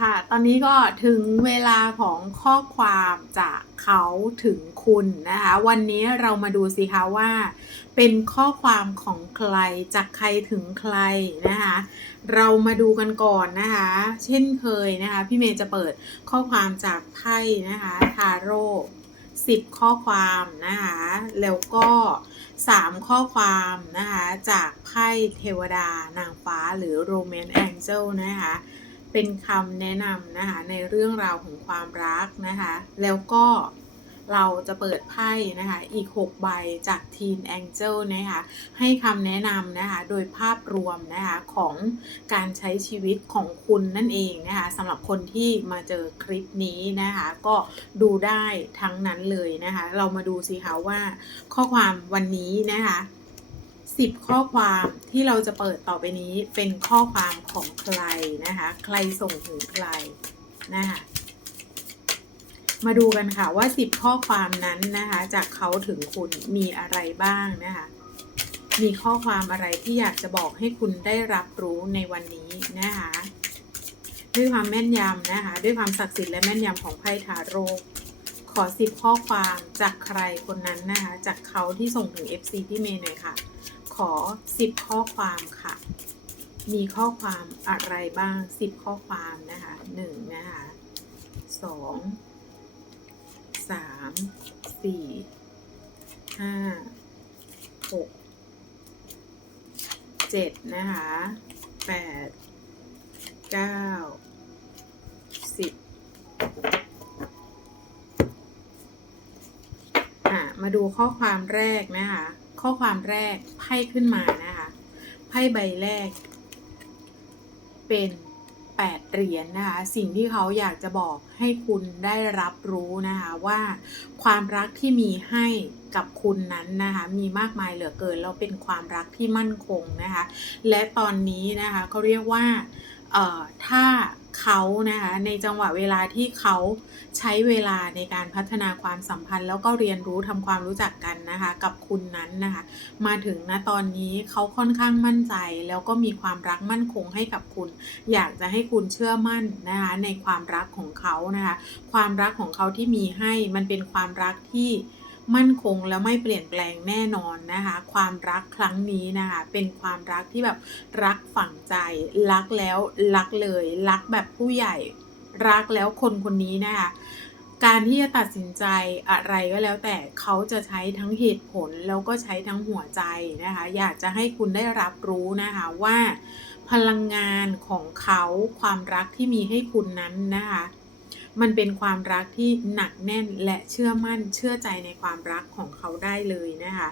ค่ะ ตอนนี้ก็ถึงเวลาของข้อความจากเขาถึงคุณนะคะ วันนี้เรามาดูสิคะว่า เป็นข้อความของใครจากใครถึงใครนะคะ เรามาดูกันก่อนนะคะ เช่นเคยนะคะ พี่เมย์จะเปิดข้อความจากไพ่นะคะทาโร่สิบข้อความนะคะ แล้วก็3ข้อความนะคะ จากไพ่เทวดานางฟ้าหรือ Romance Angel นะคะ เป็นคำแนะนำนะคะในเรื่องราวของความรักนะคะ แล้วก็เราจะเปิดไพ่นะคะอีก 6 ใบจาก Teen Angel นะคะให้คำแนะนำนะคะโดยภาพรวมนะคะของการใช้ชีวิตของคุณนั่นเองนะคะสำหรับคนที่มาเจอคลิปนี้นะคะก็ดูได้ทั้งนั้นเลยนะคะเรามาดูสิคะว่าข้อความวันนี้นะคะ 10 ข้อความที่เราจะเปิดต่อไปนี้เป็นข้อความของใครนะคะ ใครส่งถึงใครนะคะมาดูกันค่ะว่า 10 ข้อความนั้นนะคะ จากเขาถึงคุณมีอะไรบ้างนะคะ มีข้อความอะไรที่อยากจะบอกให้คุณได้รับรู้ในวันนี้นะคะด้วยความแม่นยำนะคะ ด้วยความศักดิ์สิทธิ์และแม่นยำของไพ่ทาโร่ขอสิบข้อความจากใครคนนั้นนะคะ จากเขาที่ส่งถึง FC พี่เมย์หน่อยค่ะ อสิบข้อความค่ะ มีข้อความอะไรบ้างสิบข้อความนะคะหนึ่งนะคะสองสามสี่ห้าหกเจ็ดนะคะแปดเก้าสิบอะมาดูข้อความแรกนะคะ ข้อความแรกไพ่ขึ้นมานะคะไพ่ใบแรก เป็นแปดเหรียญนนะคะสิ่งที่เขาอยากจะบอกให้คุณได้รับรู้นะคะว่าความรักที่มีให้กับคุณนั้นนะคะมีมากมายเหลือเกินแล้วเป็นความรักที่มั่นคงนะคะและตอนนี้นะคะเขาเรียกว่าถ้า เขานะคะในจังหวะเวลาที่เขาใช้เวลาในการพัฒนาความสัมพันธ์ แล้วก็เรียนรู้ทำความรู้จักกันนะคะกับคุณนั้นนะคะมาถึงณตอนนี้เขาค่อนข้างมั่นใจ แล้วก็มีความรักมั่นคงให้กับคุณ อยากจะให้คุณเชื่อมั่นนะคะในความรักของเขานะคะความรักของเขาที่มีให้มันเป็นความรักที่ มั่นคงและไม่เปลี่ยนแปลงแน่นอนนะคะ ความรักครั้งนี้นะคะเป็นความรักที่แบบรักฝังใจ รักแล้วรักเลย รักแบบผู้ใหญ่ รักแล้วคนคนนี้นะคะการที่จะตัดสินใจอะไรก็แล้วแต่เขาจะใช้ทั้งเหตุผลแล้วก็ใช้ทั้งหัวใจนะคะ อยากจะให้คุณได้รับรู้นะคะว่า พลังงานของเขาความรักที่มีให้คุณนั้นนะคะ มันเป็นความรักที่หนักแน่นและเชื่อมั่นเชื่อใจในความรักของเขาได้เลยนะคะ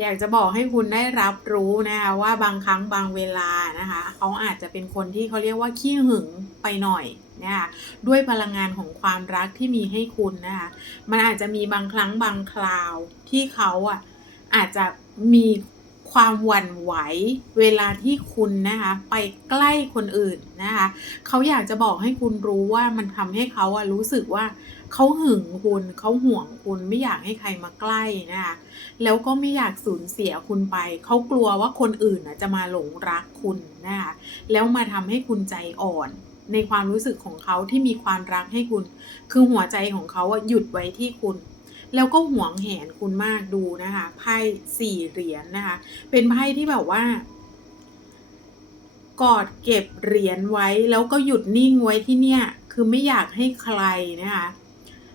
อยากจะบอกให้คุณได้รับรู้นะคะว่าบางครั้งบางเวลานะคะเขาอาจจะเป็นคนที่เขาเรียกว่าขี้หึงไปหน่อยนะคะด้วยพลังงานของความรักที่มีให้คุณนะคะมันอาจจะมีบางครั้งบางคราวที่เขาอะอาจจะมี ความหวั่นไหวเวลาที่คุณนะคะไปใกล้คนอื่นนะคะเขาอยากจะบอกให้คุณรู้ว่ามันทำให้เขาอะรู้สึกว่าเขาหึงคุณเขาห่วงคุณไม่อยากให้ใครมาใกล้นะคะแล้วก็ไม่อยากสูญเสียคุณไป เขากลัวว่าคนอื่นน่ะจะมาหลงรักคุณนะคะแล้วมาทำให้คุณใจอ่อนในความรู้สึกของเขาที่มีความรักให้คุณ คือหัวใจของเขาอะหยุดไว้ที่คุณ แล้วก็หวงแหนคุณมากดูนะคะไพ่สี่เหรียญนะคะ เป็นไพ่ที่แบบว่า กอดเก็บเหรียญไว้ แล้วก็หยุดนิ่งไว้ที่เนี่ย คือไม่อยากให้ใครนะคะ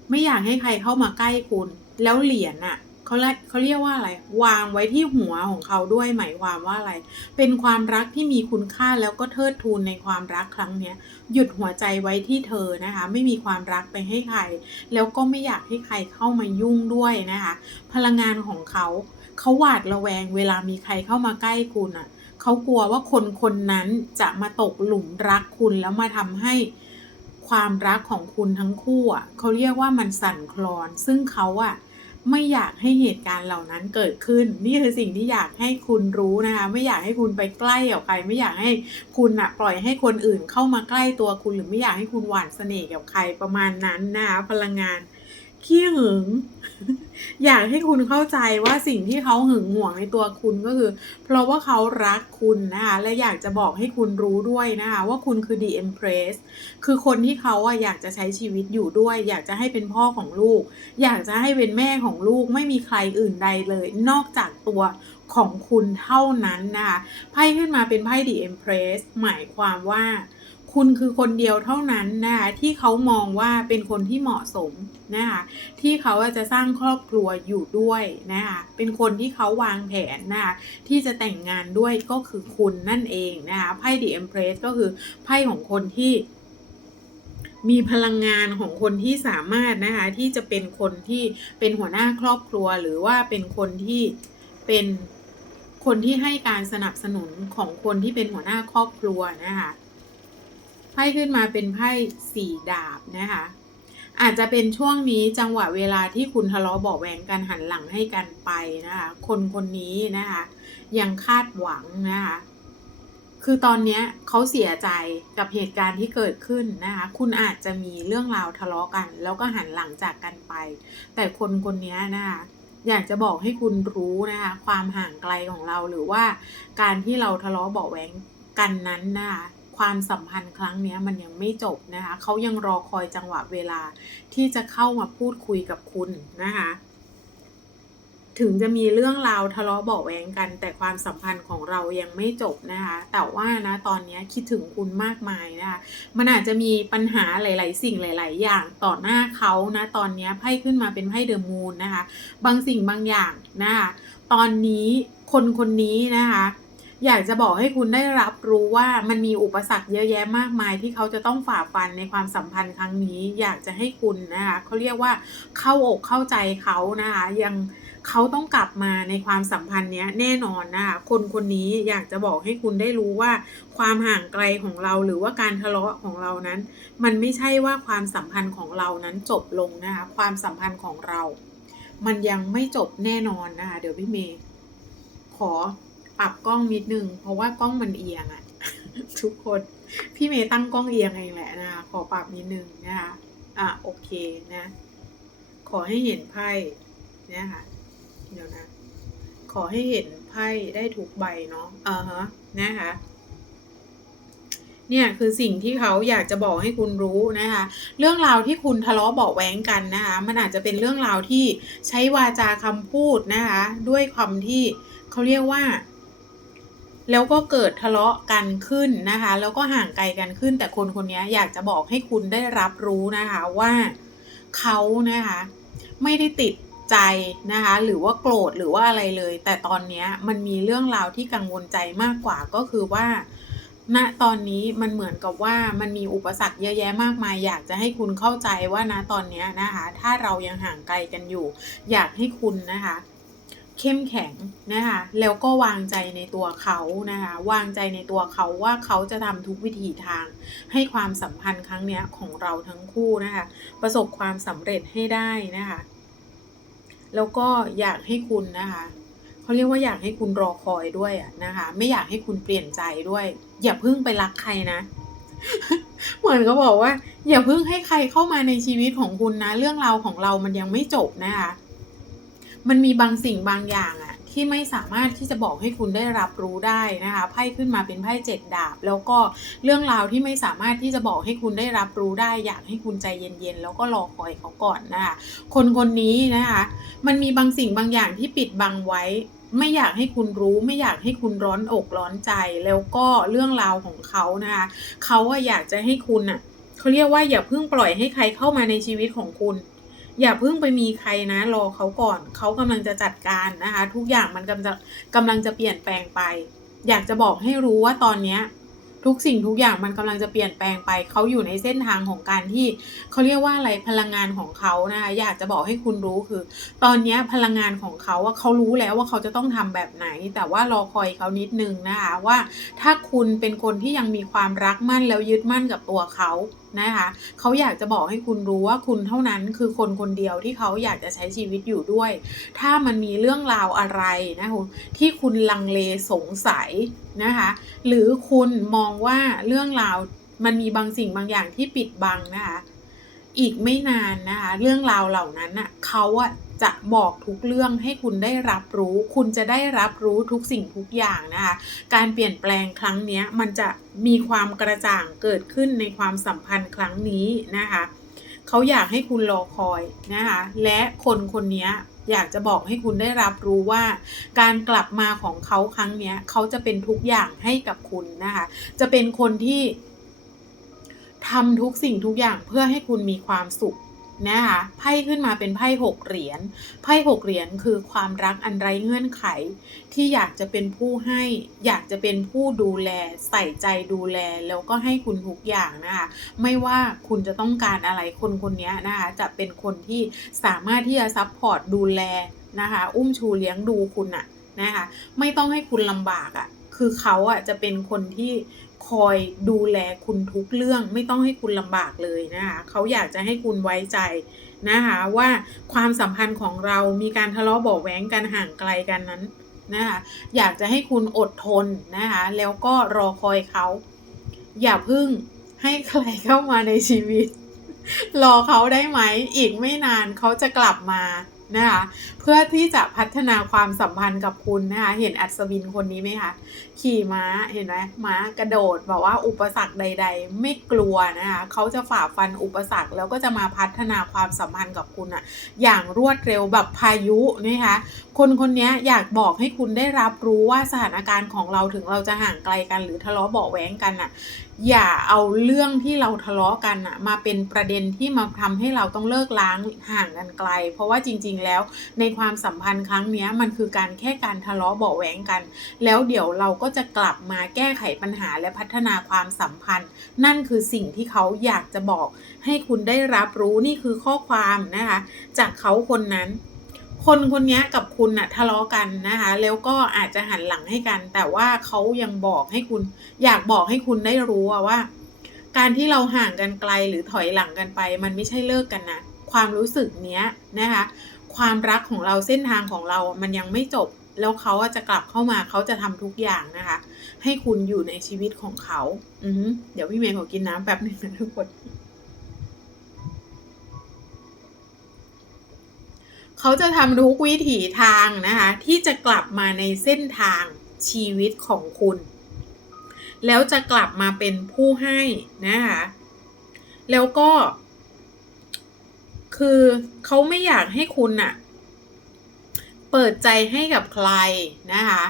ไม่อยากให้ใครเข้ามาใกล้คุณ แล้วเหรียญอะ เขาเรียกเขาเรียกว่าอะไร วางไว้ที่หัวของเขาด้วยหมายความว่าอะไร เป็นความรักที่มีคุณค่าแล้วก็เทิดทูนในความรักครั้งเนี้ย หยุดหัวใจไว้ที่เธอนะคะ ไม่มีความรักไปให้ใคร แล้วก็ไม่อยากให้ใครเข้ามายุ่งด้วยนะคะ พลังงานของเขาเขาหวาดระแวงเวลามีใครเข้ามาใกล้คุณอะเขากลัวว่าคนคนนั้นจะมาตกหลุมรักคุณแล้วมาทำให้ความรักของคุณทั้งคู่อะเขาเรียกว่ามันสั่นคลอน ซึ่งเขาอะ ไม่อยากให้เหตุการณ์เหล่านั้นเกิดขึ้น นี่คือสิ่งที่อยากให้คุณรู้นะคะไม่อยากให้คุณไปใกล้กับใคร ไม่อยากให้คุณอะปล่อยให้คนอื่นเข้ามาใกล้ตัวคุณหรือไม่อยากให้คุณหวานเสน่ห์กับใครประมาณนั้นนะคะพลังงาน ขี้หึง อยากให้คุณเข้าใจว่าสิ่งที่เขาหึงหวงในตัวคุณก็คือ เพราะว่าเขารักคุณนะคะและอยากจะบอกให้คุณรู้ด้วยนะคะว่าคุณคือ The Empress คือคนที่เขาอะอยากจะใช้ชีวิตอยู่ด้วย อยากจะให้เป็นพ่อของลูก อยากจะให้เป็นแม่ของลูกไม่มีใครอื่นใดเลย นอกจากตัวของคุณเท่านั้นนะคะไพ่ขึ้นมาเป็นไพ่ The Empress หมายความว่า คุณคือคนเดียวเท่านั้นนะคะที่เขามองว่าเป็นคนที่เหมาะสมนะคะที่เขาจะสร้างครอบครัวอยู่ด้วยนะคะเป็นคนที่เขาวางแผนนะคะที่จะแต่งงานด้วยก็คือคุณนั่นเองนะคะไพ่ The Empress ก็คือไพ่ของคนที่มีพลังงานของคนที่สามารถนะคะที่จะเป็นคนที่เป็นหัวหน้าครอบครัว หรือว่าเป็นคนที่เป็นคนที่ให้การสนับสนุนของคนที่เป็นหัวหน้าครอบครัวนะคะ ไพ่ขึ้นมาเป็นไพ่สี่ดาบนะคะ อาจจะเป็นช่วงนี้จังหวะเวลาที่คุณทะเลาะเบาะแวงกันหันหลังให้กันไปนะคะ คนคนนี้นะคะ ยังคาดหวังนะคะ คือตอนนี้เขาเสียใจกับเหตุการณ์ที่เกิดขึ้นนะคะ คุณอาจจะมีเรื่องราวทะเลาะกัน แล้วก็หันหลังจากกันไป แต่คนคนนี้นะคะอยากจะบอกให้คุณรู้นะคะ ความห่างไกลของเราหรือว่าการที่เราทะเลาะเบาะแวงกันนั้นนะคะ ความสัมพันธ์ครั้งนี้มันยังไม่จบนะคะเขายังรอคอยจังหวะเวลาที่จะเข้ามาพูดคุยกับคุณนะคะถึงจะมีเรื่องราวทะเลาะเบาแวงกัน แต่ความสัมพันธ์ของเรายังไม่จบนะคะ แต่ว่านะตอนนี้คิดถึงคุณมากมายนะคะมันอาจจะมีปัญหาหลาย ๆ สิ่งหลาย ๆ อย่างต่อหน้าเขานะตอนนี้ไพ่ขึ้นมาเป็นไพ่เดอะมูนนะคะ บางสิ่งบางอย่างนะคะตอนนี้คนคนนี้นะคะ อยากจะบอกให้คุณได้รับรู้ว่ามันมีอุปสรรคเยอะแยะมากมาย ที่เขาจะต้องฝ่าฟันในความสัมพันธ์ครั้งนี้ อยากจะให้คุณนะคะเขาเรียกว่าเข้าอกเข้าใจเขานะคะยังเขาต้องกลับมาในความสัมพันธ์เนี้ยแน่นอนนะคะคนคนนี้อยากจะบอกให้คุณได้รู้ว่า ความห่างไกลของเราหรือว่าการทะเลาะของเรานั้น มันไม่ใช่ว่าความสัมพันธ์ของเรานั้นจบลงนะคะความสัมพันธ์ของเรา มันยังไม่จบแน่นอนนะคะเดี๋ยวพี่เมย์ขอ ปรับกล้องนิดนึง เพราะว่ากล้องมันเอียงอะทุกคนพี่เมย์ตั้งกล้องเอียงเองแหละนะคะขอปรับนิดนึงนะคะอะโอเคนะ ขอให้เห็นไพ่นะคะเดี๋ยวนะ ขอให้เห็นไพ่ได้ทุกใบเนาะอ่าฮะนะคะเนี่ยคือสิ่งที่เขาอยากจะบอกให้คุณรู้นะคะ เรื่องราวที่คุณทะเลาะเบาะแว้งกันนะคะ มันอาจจะเป็นเรื่องราวที่ใช้วาจาคำพูดนะคะ ด้วยคำที่เขาเรียกว่า แล้วก็เกิดทะเลาะกันขึ้นนะคะ แล้วก็ห่างไกลกันขึ้น แต่คนคนนี้อยากจะบอกให้คุณได้รับรู้นะคะว่าเขานะคะไม่ได้ติดใจนะคะ หรือว่าโกรธหรือว่าอะไรเลย แต่ตอนนี้มันมีเรื่องราวที่กังวลใจมากกว่าก็คือว่าณตอนนี้มันเหมือนกับว่ามันมีอุปสรรคเยอะแยะมากมาย อยากจะให้คุณเข้าใจว่าณตอนนี้นะคะ ถ้าเรายังห่างไกลกันอยู่ อยากให้คุณนะคะ เข้มแข็งนะคะแล้วก็วางใจในตัวเขานะคะวางใจในตัวเขาว่าเขาจะทำทุกวิธีทาง ให้ความสัมพันธ์ครั้งเนี้ยของเราทั้งคู่นะคะประสบความสำเร็จให้ได้นะคะแล้วก็อยากให้คุณนะคะเขาเรียกว่าอยากให้คุณรอคอยด้วยอะนะคะไม่อยากให้คุณเปลี่ยนใจด้วย อย่าเพิ่งไปรักใครนะเหมือนเขาบอกว่า อย่าเพิ่งให้ใครเข้ามาในชีวิตของคุณนะ เรื่องราวของเรามันยังไม่จบนะคะ มันมีบางสิ่งบางอย่างอะที่ไม่สามารถที่จะบอกให้คุณได้รับรู้ได้นะคะไพ่ขึ้นมาเป็นไพ่เจ็ดดาบ แล้วก็เรื่องราวที่ไม่สามารถที่จะบอกให้คุณได้รับรู้ได้ อยากให้คุณใจเย็นๆแล้วก็รอคอยเขาก่อนนะคะคนคนนี้นะคะมันมีบางสิ่งบางอย่างที่ปิดบังไว้ไม่อยากให้คุณรู้ไม่อยากให้คุณร้อนอกร้อนใจ แล้วก็เรื่องราวของเขานะคะเขาอะอยากจะให้คุณอะเขาเรียกว่าอย่าเพิ่งปล่อยให้ใครเข้ามาในชีวิตของคุณ อย่าเพิ่งไปมีใครนะรอเขาก่อนเขากำลังจะจัดการนะคะ ทุกอย่างมันกำลังจะกำลังจะเปลี่ยนแปลงไป อยากจะบอกให้รู้ว่าตอนเนี้ยทุกสิ่งทุกอย่างมันกำลังจะเปลี่ยนแปลงไป เขาอยู่ในเส้นทางของการที่เขาเรียกว่าอะไรพลังงานของเขานะคะอยากจะบอกให้คุณรู้คือ ตอนนี้พลังงานของเขาว่าเขารู้แล้วว่าเขาจะต้องทำแบบไหน แต่ว่ารอคอยเขานิดนึงนะคะว่าถ้าคุณเป็นคนที่ยังมีความรักมั่นแล้วยึดมั่นกับตัวเขา นะคะเขาอยากจะบอกให้คุณรู้ว่าคุณเท่านั้นคือคนคนเดียวที่เขาอยากจะใช้ชีวิตอยู่ด้วย ถ้ามันมีเรื่องราวอะไรนะคุณที่คุณลังเลสงสัยนะคะหรือคุณมองว่าเรื่องราวมันมีบางสิ่งบางอย่างที่ปิดบังนะคะอีกไม่นานนะคะเรื่องราวเหล่านั้นน่ะเขาอะ จะบอกทุกเรื่องให้คุณได้รับรู้ คุณจะได้รับรู้ทุกสิ่งทุกอย่างนะคะ การเปลี่ยนแปลงครั้งนี้มันจะมีความกระจ่างเกิดขึ้นในความสัมพันธ์ครั้งนี้นะคะเขาอยากให้คุณรอคอยนะคะ และคนคนนี้อยากจะบอกให้คุณได้รับรู้ว่า การกลับมาของเขาครั้งนี้เขาจะเป็นทุกอย่างให้กับคุณนะคะ จะเป็นคนที่ทำทุกสิ่งทุกอย่างเพื่อให้คุณมีความสุข นะคะไพ่ขึ้นมาเป็นไพ่หกเหรียญไพ่หกเหรียญคือความรักอันไร้เงื่อนไข ที่อยากจะเป็นผู้ให้ อยากจะเป็นผู้ดูแล ใส่ใจดูแลแล้วก็ให้คุณทุกอย่างนะคะไม่ว่าคุณจะต้องการอะไรคนคนนี้นะคะจะเป็นคนที่สามารถที่จะซัพพอร์ตดูแลนะคะอุ้มชูเลี้ยงดูคุณอะนะคะไม่ต้องให้คุณลำบากอะคือเขาอะจะเป็นคนที่ คอยดูแลคุณทุกเรื่องไม่ต้องให้คุณลำบากเลยนะคะเขาอยากจะให้คุณไว้ใจนะคะว่าความสัมพันธ์ของเรามีการทะเลาะเบาะแว้งกันห่างไกลกันนั้นนะคะอยากจะให้คุณอดทนนะคะแล้วก็รอคอยเขาอย่าพึ่งให้ใครเข้ามาในชีวิต รอเขาได้ไหม อีกไม่นานเขาจะกลับมา นะคะเพื่อที่จะพัฒนาความสัมพันธ์กับคุณนะคะเห็นอัศวินคนนี้ไหมคะขี่ม้าเห็นไหมม้ากระโดดบอกว่าอุปสรรคใด ๆ ไม่กลัวนะคะเขาจะฝ่าฟันอุปสรรคแล้วก็จะมาพัฒนาความสัมพันธ์กับคุณอะอย่างรวดเร็วแบบพายุนะคะคนคนนี้อยากบอกให้คุณได้รับรู้ว่าสถานการณ์ของเราถึงเราจะห่างไกลกันหรือทะเลาะเบาะแว้งกันอะ อย่าเอาเรื่องที่เราทะเลาะกันอะมาเป็นประเด็นที่มาทำให้เราต้องเลิกล้างห่างกันไกล เพราะว่าจริง ๆ แล้วในความสัมพันธ์ครั้งนี้มันคือการแค่การทะเลาะเบาะแว้งกัน แล้วเดี๋ยวเราก็จะกลับมาแก้ไขปัญหาและพัฒนาความสัมพันธ์ นั่นคือสิ่งที่เขาอยากจะบอก ให้คุณได้รับรู้นี่คือข้อความนะคะ จากเขาคนนั้น คนคนนี้กับคุณน่ะทะเลาะกันนะคะ แล้วก็อาจจะหันหลังให้กัน แต่ว่าเขายังบอกให้คุณ อยากบอกให้คุณได้รู้ว่า การที่เราห่างกันไกลหรือถอยหลังกันไป มันไม่ใช่เลิกกันนะความรู้สึกเนี้ยนะคะ ความรักของเราเส้นทางของเรามันยังไม่จบ แล้วเขาจะกลับเข้ามาเขาจะทำทุกอย่างนะคะ ให้คุณอยู่ในชีวิตของเขาอืเดี๋ยวพี่เมย์ขอกินน้ำแป๊บนึงนะทุกคน เขาจะทำทุกวิถีทางนะคะ ที่จะกลับมาในเส้นทางชีวิตของคุณ แล้วจะกลับมาเป็นผู้ให้นะคะ แล้วก็ คือเขาไม่อยากให้คุณอะเปิดใจให้กับใครนะคะ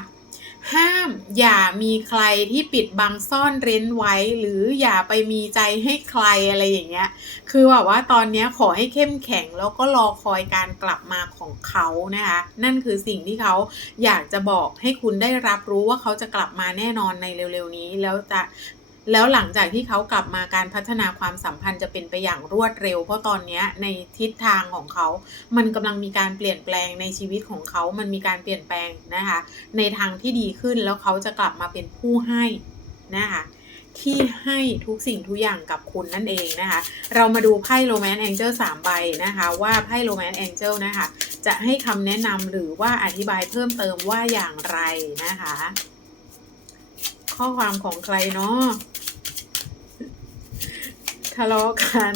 ห้ามอย่ามีใครที่ปิดบังซ่อนเร้นไว้ หรืออย่าไปมีใจให้ใครอะไรอย่างเงี้ย คือแบบว่าตอนนี้ขอให้เข้มแข็งแล้วก็รอคอยการกลับมาของเขานะคะ นั่นคือสิ่งที่เขาอยากจะบอกให้คุณได้รับรู้ว่าเขาจะกลับมาแน่นอนในเร็วๆนี้ แล้วจะ แล้วหลังจากที่เขากลับมาการพัฒนาความสัมพันธ์จะเป็นไปอย่างรวดเร็ว เพราะตอนนี้ในทิศทางของเขา มันกำลังมีการเปลี่ยนแปลงในชีวิตของเขา มันมีการเปลี่ยนแปลงนะคะ ในทางที่ดีขึ้นแล้วเขาจะกลับมาเป็นผู้ให้นะคะที่ให้ทุกสิ่งทุกอย่างกับคุณนั่นเองนะคะ เรามาดูไพ่โรแมนต์แองเจิลสามใบนะคะ ว่าไพ่โรแมนต์แองเจิลนะคะ จะให้คำแนะนำหรือว่าอธิบายเพิ่มเติมว่าอย่างไรนะคะ ข้อความของใครเนาะทะเลาะกัน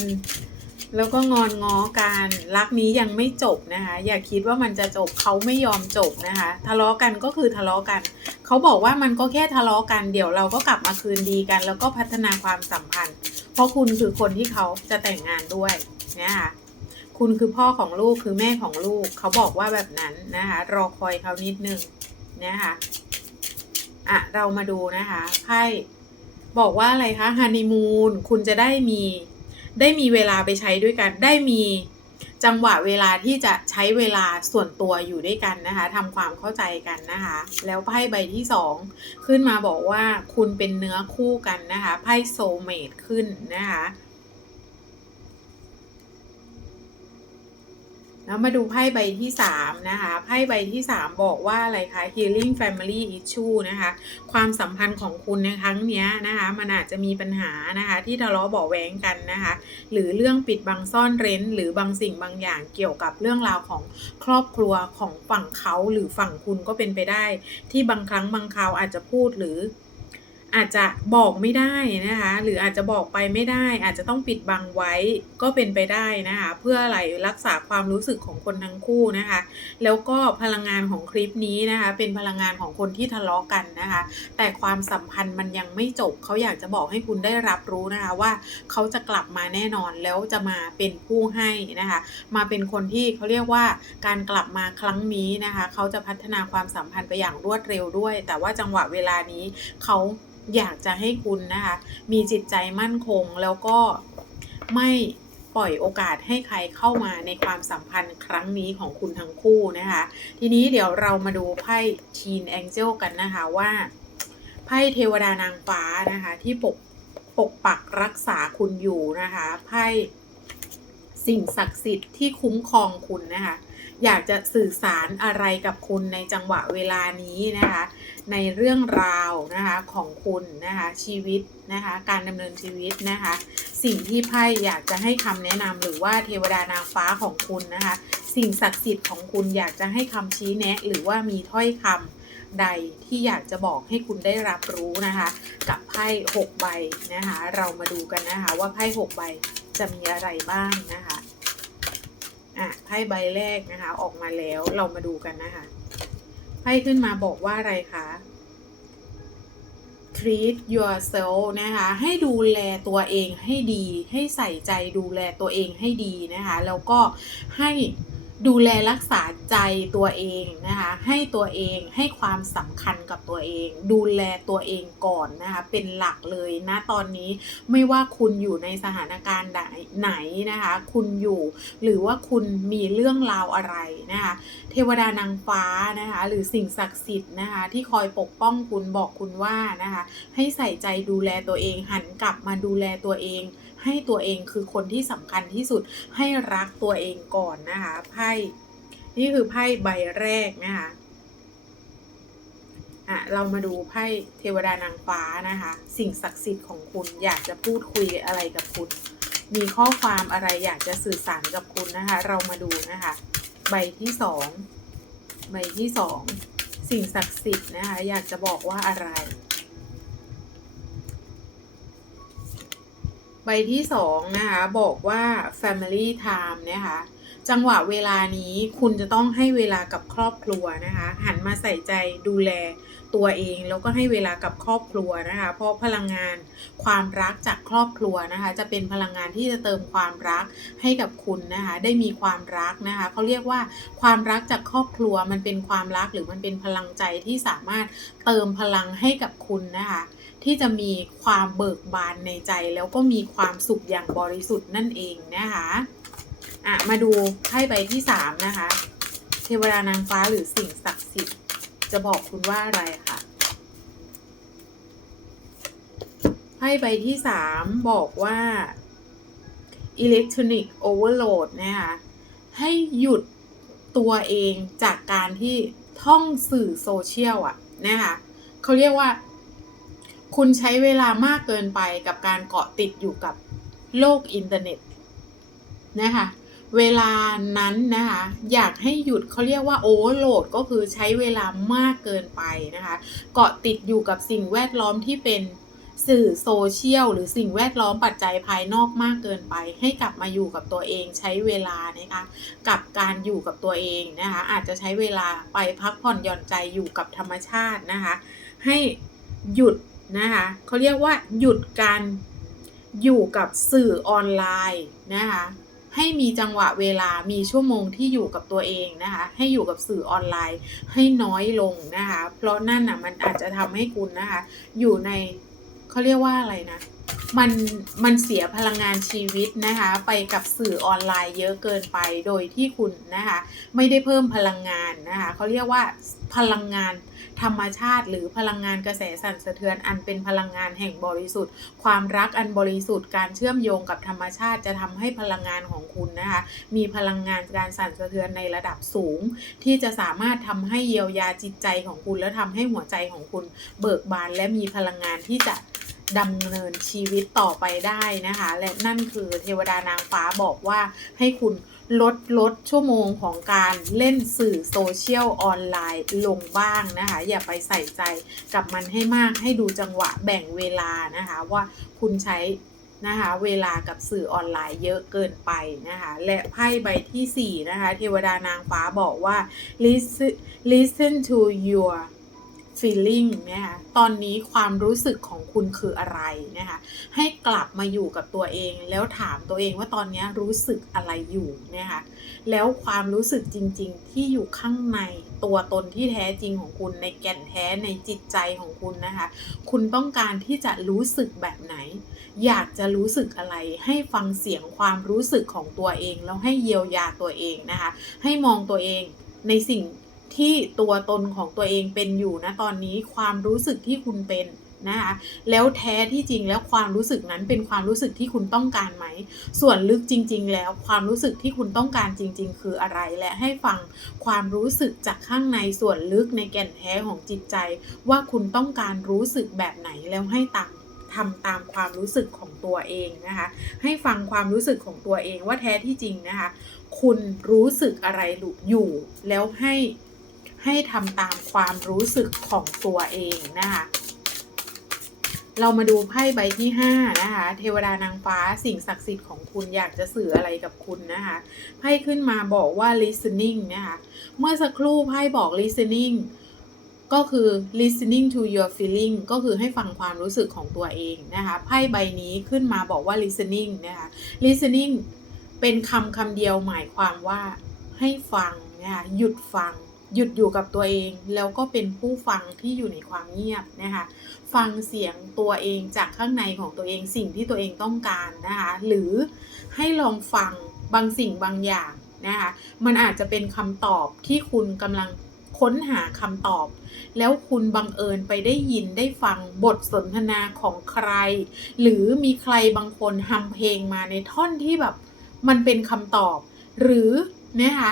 แล้วก็งอนง้อกันรักนี้ยังไม่จบนะคะ อย่าคิดว่ามันจะจบเขาไม่ยอมจบนะคะ ทะเลาะกันก็คือทะเลาะกัน เขาบอกว่ามันก็แค่ทะเลาะกันเดี๋ยวเราก็กลับมาคืนดีกัน แล้วก็พัฒนาความสัมพันธ์ เพราะคุณคือคนที่เขาจะแต่งงานด้วยนะคะคุณคือพ่อของลูกคือแม่ของลูก เขาบอกว่าแบบนั้นนะคะ รอคอยเขานิดนึงนะคะ อะเรามาดูนะคะไพ่บอกว่าอะไรคะฮันนีมูนคุณจะได้มีได้มีเวลาไปใช้ด้วยกันได้มีจังหวะเวลาที่จะใช้เวลาส่วนตัวอยู่ด้วยกันนะคะทำความเข้าใจกันนะคะ แล้วไพ่ใบที่สองขึ้นมาบอกว่าคุณเป็นเนื้อคู่กันนะคะไพ่โซเมดขึ้นนะคะ แล้วมาดูไพ่ใบที่3นะคะไพ่ใบที่ 3 บอกว่าอะไรคะ healing family issue นะคะ ความสัมพันธ์ของคุณในครั้งนี้นะคะ มันอาจจะมีปัญหานะคะ ที่ทะเลาะเบาแหวงกันนะคะ หรือเรื่องปิดบังซ่อนเร้น หรือบางสิ่งบางอย่างเกี่ยวกับเรื่องราวของครอบครัวของฝั่งเขาหรือฝั่งคุณก็เป็นไปได้ ที่บางครั้งบางคราวอาจจะพูดหรือ อาจจะบอกไม่ได้นะคะ หรืออาจจะบอกไปไม่ได้ อาจจะต้องปิดบังไว้ก็เป็นไปได้นะคะ เพื่ออะไรรักษาความรู้สึกของคนทั้งคู่นะคะ แล้วก็พลังงานของคลิปนี้นะคะ เป็นพลังงานของคนที่ทะเลาะกันนะคะ แต่ความสัมพันธ์มันยังไม่จบเขาอยากจะบอกให้คุณได้รับรู้นะคะว่าเขาจะกลับมาแน่นอนแล้วจะมาเป็นผู้ให้นะคะ มาเป็นคนที่เขาเรียกว่าการกลับมาครั้งนี้นะคะ เขาจะพัฒนาความสัมพันธ์ไปอย่างรวดเร็วด้วย แต่ว่าจังหวะเวลานี้เขา อยากจะให้คุณนะคะ มีจิตใจมั่นคงแล้วก็ไม่ปล่อยโอกาสให้ใครเข้ามาในความสัมพันธ์ครั้งนี้ของคุณทั้งคู่นะคะ ทีนี้เดี๋ยวเรามาดูไพ่ทีนแองเจลกันนะคะว่าไพ่เทวดานางฟ้านะคะที่ปกปกปักรักษาคุณอยู่นะคะไพ่ สิ่งศักดิ์สิทธิ์ที่คุ้มครองคุณนะคะ อยากจะสื่อสารอะไรกับคุณในจังหวะเวลานี้นะคะ ในเรื่องราวนะคะของคุณนะคะชีวิตนะคะการดำเนินชีวิตนะคะ สิ่งที่ไพ่อยากจะให้คำแนะนำหรือว่าเทวดานางฟ้าของคุณนะคะ สิ่งศักดิ์สิทธิ์ของคุณอยากจะให้คำชี้แนะ หรือว่ามีถ้อยคำ ใดที่อยากจะบอกให้คุณได้รับรู้นะคะ กับไพ่หกใบนะคะ เรามาดูกันนะคะว่าไพ่หกใบจะมีอะไรบ้างนะคะอะไพ่ใบแรกนะคะ ออกมาแล้วเรามาดูกันนะคะไพ่ขึ้นมาบอกว่าอะไรคะ treat yourself นะคะให้ดูแลตัวเองให้ดี ให้ใส่ใจดูแลตัวเองให้ดีนะคะ แล้วก็ให้ ดูแลรักษาใจตัวเองนะคะให้ตัวเองให้ความสำคัญกับตัวเอง ดูแลตัวเองก่อนนะคะเป็นหลักเลยนะตอนนี้ไม่ว่าคุณอยู่ในสถานการณ์ไหนนะคะ คุณอยู่หรือว่าคุณมีเรื่องราวอะไรนะคะเทวดานางฟ้านะคะหรือสิ่งศักดิ์สิทธิ์นะคะที่คอยปกป้องคุณบอกคุณว่านะคะให้ใส่ใจดูแลตัวเองหันกลับมาดูแลตัวเอง ให้ตัวเองคือคนที่สำคัญที่สุดให้รักตัวเองก่อนนะคะไพ่นี่คือไพ่ใบแรกนะคะอะเรามาดูไพ่เทวดานางฟ้านะคะ สิ่งศักดิ์สิทธิ์ของคุณอยากจะพูดคุยอะไรกับคุณ มีข้อความอะไรอยากจะสื่อสารกับคุณนะคะ เรามาดูนะคะ ใบที่สองใบที่สองสิ่งศักดิ์สิทธิ์นะคะ อยากจะบอกว่าอะไร บที่สองนะคะบอกว่า family time นะคะจังหวะเวลานี้คุณจะต้องให้เวลากับครอบครัวนะคะ หันมาใส่ใจดูแลตัวเองแล้วก็ให้เวลากับครอบครัวนะคะ เพราะพลังงานความรักจากครอบครัวนะคะ จะเป็นพลังงานที่จะเติมความรักให้กับคุณนะคะ ได้มีความรักนะคะเขาเรียกว่าความรักจากครอบครัวมันเป็นความรักหรือมันเป็นพลังใจที่สามารถเติมพลังให้กับคุณนะคะ ที่จะมีความเบิกบานในใจ แล้วก็มีความสุขอย่างบริสุทธิ์นั่นเองนะคะอะมาดูไพ่ใบที่สามนะคะ เทวดานางฟ้าหรือสิ่งศักดิ์สิทธิ์จะบอกคุณว่าอะไรคะไพ่ใบที่สามบอกว่า electronic overload นะคะให้หยุดตัวเองจากการที่ท่องสื่อโซเชียลอะนะคะเขาเรียกว่า คุณใช้เวลามากเกินไปกับการเกาะติดอยู่กับโลกอินเทอร์เน็ตนะคะเวลานั้นนะคะอยากให้หยุดเขาเรียกว่าโอเวอร์โหลดก็คือใช้เวลามากเกินไปนะคะเกาะติดอยู่กับสิ่งแวดล้อมที่เป็นสื่อโซเชียลหรือสิ่งแวดล้อมปัจจัยภายนอกมากเกินไป ให้กลับมาอยู่กับตัวเองใช้เวลานะคะกับการอยู่กับตัวเองนะคะอาจจะใช้เวลาไปพักผ่อนหย่อนใจอยู่กับธรรมชาตินะคะให้หยุด นะคะเขาเรียกว่าหยุดการอยู่กับสื่อออนไลน์นะคะให้มีจังหวะเวลามีชั่วโมงที่อยู่กับตัวเองนะคะให้อยู่กับสื่อออนไลน์ให้น้อยลงนะคะเพราะนั่นน่ะมันอาจจะทำให้คุณนะคะอยู่ในเขาเรียกว่าอะไรนะมันมันเสียพลังงานชีวิตนะคะไปกับสื่อออนไลน์เยอะเกินไปโดยที่คุณนะคะไม่ได้เพิ่มพลังงานนะคะเขาเรียกว่าพลังงาน ธรรมชาติ หรือพลังงานกระแสสั่นสะเทือนอันเป็นพลังงานแห่งบริสุทธิ์ ความรักอันบริสุทธิ์การเชื่อมโยงกับธรรมชาติจะทำให้พลังงานของคุณนะคะมีพลังงานการสั่นสะเทือนในระดับสูง ที่จะสามารถทำให้เยียวยาจิตใจของคุณ และทำให้หัวใจของคุณเบิกบานและมีพลังงานที่จะดำเนินชีวิตต่อไปได้นะคะ และนั่นคือเทวดานางฟ้าบอกว่าให้คุณ ลดลดชั่วโมงของการเล่นสื่อโซเชียลออนไลน์ลงบ้างนะคะ อย่าไปใส่ใจกับมันให้มากให้ดูจังหวะแบ่งเวลานะคะ ว่าคุณใช้นะคะเวลากับสื่อออนไลน์เยอะเกินไปนะคะและไพ่ใบทีสี่4 นะคะ เทวดานางฟ้าบอกว่า listen listen to your feeling นะคะตอนนี้ความรู้สึกของคุณคืออะไรนะคะให้กลับมาอยู่กับตัวเอง แล้วถามตัวเองว่าตอนนี้รู้สึกอะไรอยู่นะคะแล้วความรู้สึกจริง ๆ ที่อยู่ข้างในตัวตนที่แท้จริงของคุณในแก่นแท้ในจิตใจของคุณนะคะ คุณต้องการที่จะรู้สึกแบบไหน อยากจะรู้สึกอะไร ให้ฟังเสียงความรู้สึกของตัวเอง แล้วให้เยียวยาตัวเองนะคะ ให้มองตัวเองในสิ่ง ที่ตัวตนของตัวเองเป็นอยู่นะตอนนี้ความรู้สึกที่คุณเป็นนะคะแล้วแท้ที่จริงแล้วความรู้สึกนั้นเป็นความรู้สึกที่คุณต้องการไหม ส่วนลึกจริง ๆ แล้วความรู้สึกที่คุณต้องการจริง ๆ คืออะไรและให้ฟังความรู้สึกจากข้างในส่วนลึกในแก่นแท้ของจิตใจ ว่าคุณต้องการรู้สึกแบบไหนแล้วให้ตามทำตามความรู้สึกของตัวเองนะคะ ให้ฟังความรู้สึกของตัวเองว่าแท้ที่จริงนะคะ คุณรู้สึกอะไรอยู่แล้วให้ ให้ทำตามความรู้สึกของตัวเองนะคะ เรามาดูไพ่ใบที่ 5 นะคะ เทวดานางฟ้าสิ่งศักดิ์สิทธิ์ของคุณอยากจะสื่ออะไรกับคุณนะคะ ไพ่ขึ้นมาบอกว่า listening นะคะ เมื่อสักครู่ไพ่บอก listening ก็คือ listening to your feeling ก็คือให้ฟังความรู้สึกของตัวเองนะคะ ไพ่ใบนี้ขึ้นมาบอกว่า listening นะคะ listening เป็นคำคำเดียวหมายความว่าให้ฟังนะคะหยุดฟัง หยุดอยู่กับตัวเองแล้วก็เป็นผู้ฟังที่อยู่ในความเงียบนะคะฟังเสียงตัวเองจากข้างในของตัวเองสิ่งที่ตัวเองต้องการนะคะหรือให้ลองฟังบางสิ่งบางอย่างนะคะมันอาจจะเป็นคำตอบที่คุณกำลังค้นหาคำตอบ แล้วคุณบังเอิญไปได้ยินได้ฟังบทสนทนาของใคร หรือมีใครบางคนทำเพลงมาในท่อนที่แบบมันเป็นคำตอบ หรือนะคะ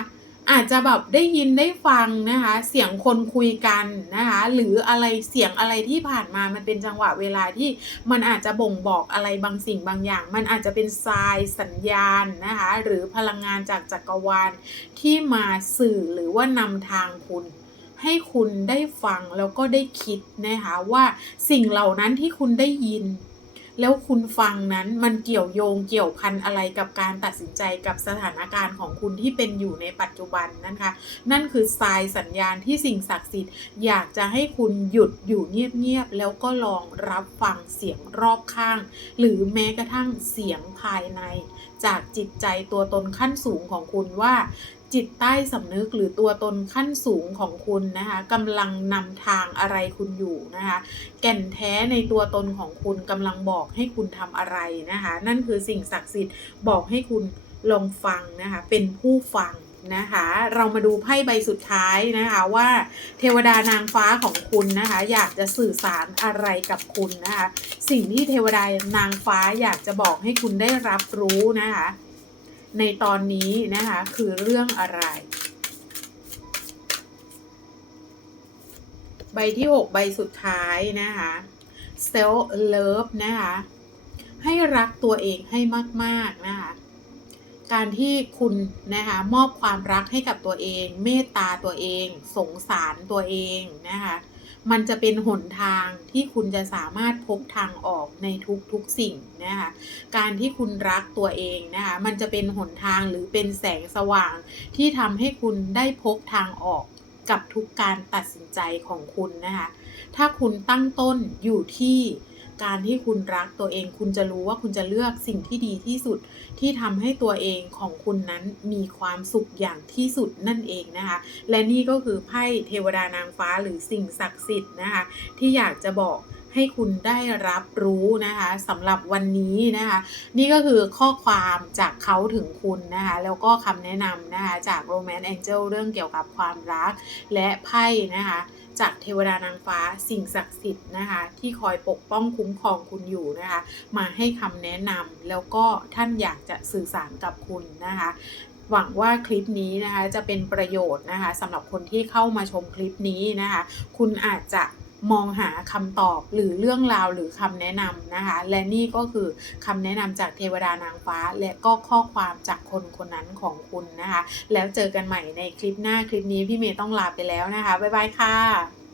อาจจะแบบได้ยินได้ฟังนะคะ เสียงคนคุยกันนะคะ หรืออะไรเสียงอะไรที่ผ่านมามันเป็นจังหวะเวลาที่มันอาจจะบ่งบอกอะไรบางสิ่งบางอย่าง มันอาจจะเป็นทรายสัญญาณนะคะ หรือพลังงานจากจักรวาลที่มาสื่อหรือว่านำทางคุณให้คุณได้ฟังแล้วก็ได้คิดนะคะว่าสิ่งเหล่านั้นที่คุณได้ยิน แล้วคุณฟังนั้นมันเกี่ยวโยงเกี่ยวพันอะไรกับการตัดสินใจกับสถานการณ์ของคุณที่เป็นอยู่ในปัจจุบันนะคะ นั่นคือทรายสัญญาณที่สิ่งศักดิ์สิทธิ์ อยากจะให้คุณหยุดอยู่เงียบๆแล้วก็ลองรับฟังเสียงรอบข้าง หรือแม้กระทั่งเสียงภายใน จากจิตใจตัวตนขั้นสูงของคุณว่า จิตใต้สำนึกหรือตัวตนขั้นสูงของคุณนะคะกำลังนำทางอะไรคุณอยู่นะคะแก่นแท้ในตัวตนของคุณกำลังบอกให้คุณทำอะไรนะคะนั่นคือสิ่งศักดิ์สิทธิ์บอกให้คุณลองฟังนะคะเป็นผู้ฟังนะคะเรามาดูไพ่ใบสุดท้ายนะคะว่าเทวดานางฟ้าของคุณนะคะอยากจะสื่อสารอะไรกับคุณนะคะสิ่งที่เทวดานางฟ้าอยากจะบอกให้คุณได้รับรู้นะคะ ในตอนนี้นะคะคือเรื่องอะไร ใบที่ 6 ใบสุดท้ายนะคะ self love นะคะ ให้รักตัวเองให้มากๆนะคะ การที่คุณนะคะมอบความรักให้กับตัวเอง เมตตาตัวเอง สงสารตัวเองนะคะ มันจะเป็นหนทางที่คุณจะสามารถพบทางออกในทุกๆสิ่งนะคะการที่คุณรักตัวเองนะคะมันจะเป็นหนทางหรือเป็นแสงสว่าง ที่ทำให้คุณได้พบทางออกกับทุกการตัดสินใจของคุณนะคะถ้าคุณตั้งต้นอยู่ที่ การที่คุณรักตัวเอง คุณจะรู้ว่าคุณจะเลือกสิ่งที่ดีที่สุดที่ทำให้ตัวเองของคุณนั้นมีความสุขอย่างที่สุดนั่นเองนะคะ และนี่ก็คือไพ่เทวดานางฟ้าหรือสิ่งศักดิ์สิทธิ์นะคะที่อยากจะบอกให้คุณได้รับรู้นะคะสำหรับวันนี้นะคะ นี่ก็คือข้อความจากเขาถึงคุณนะคะ แล้วก็คำแนะนำนะคะ จาก Romance Angel เรื่องเกี่ยวกับความรักและไพ่นะคะ จากเทวดานางฟ้าสิ่งศักดิ์สิทธิ์นะคะ ที่คอยปกป้องคุ้มครองคุณอยู่นะคะ มาให้คำแนะนำแล้วก็ท่านอยากจะสื่อสารกับคุณนะคะ หวังว่าคลิปนี้นะคะจะเป็นประโยชน์นะคะสำหรับคนที่เข้ามาชมคลิปนี้นะคะ คุณอาจจะ มองหาคำตอบหรือเรื่องราวหรือคำแนะนำนะคะ และนี่ก็คือคำแนะนำจากเทวดานางฟ้า และก็ข้อความจากคนคนนั้นของคุณนะคะ แล้วเจอกันใหม่ในคลิปหน้าคลิปนี้พี่เมย์ต้องลาไปแล้วนะคะ บ๊ายบายค่ะ